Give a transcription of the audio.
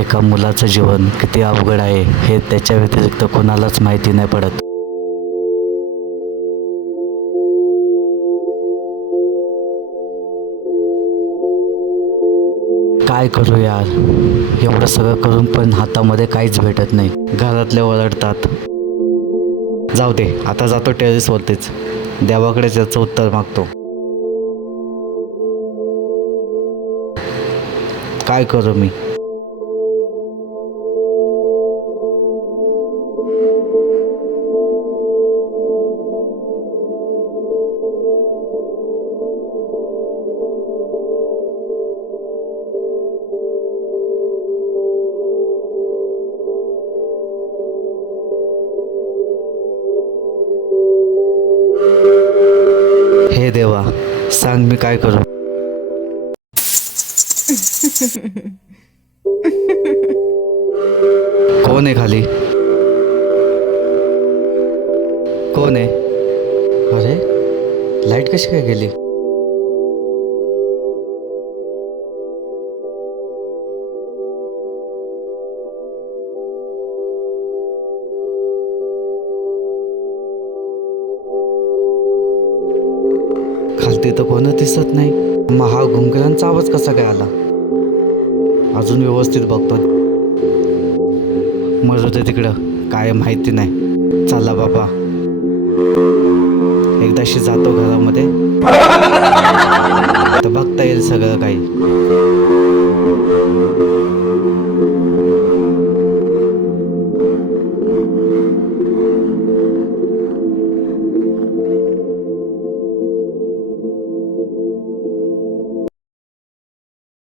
एका मुलाचं जीवन किती अवघड आहे हे त्याच्या व्यतिरिक्त कोणालाच माहिती नाही पडत. काय करू यार, एवढं सगळं करून पण हातामध्ये काहीच भेटत नाही. घरातले ओरडतात. जाऊ दे, आता जातो टेरेसवरतीच, देवाकडे त्याचं उत्तर मागतो. काय करू मी? हे देवा, सांग मी काय करू? कोण आहे खाली? कोण आहे? अरे, लाईट कशी काय गेली? खालती तर कोणच दिसत नाही. मग हा घुंगरांचा आवाज कसा काय आला? अजून व्यवस्थित बघतो. मरू दे तिकडं, काय माहिती नाही. चला बाबा, एकदाशी जातो घरामध्ये, तर बघता येईल सगळं काही.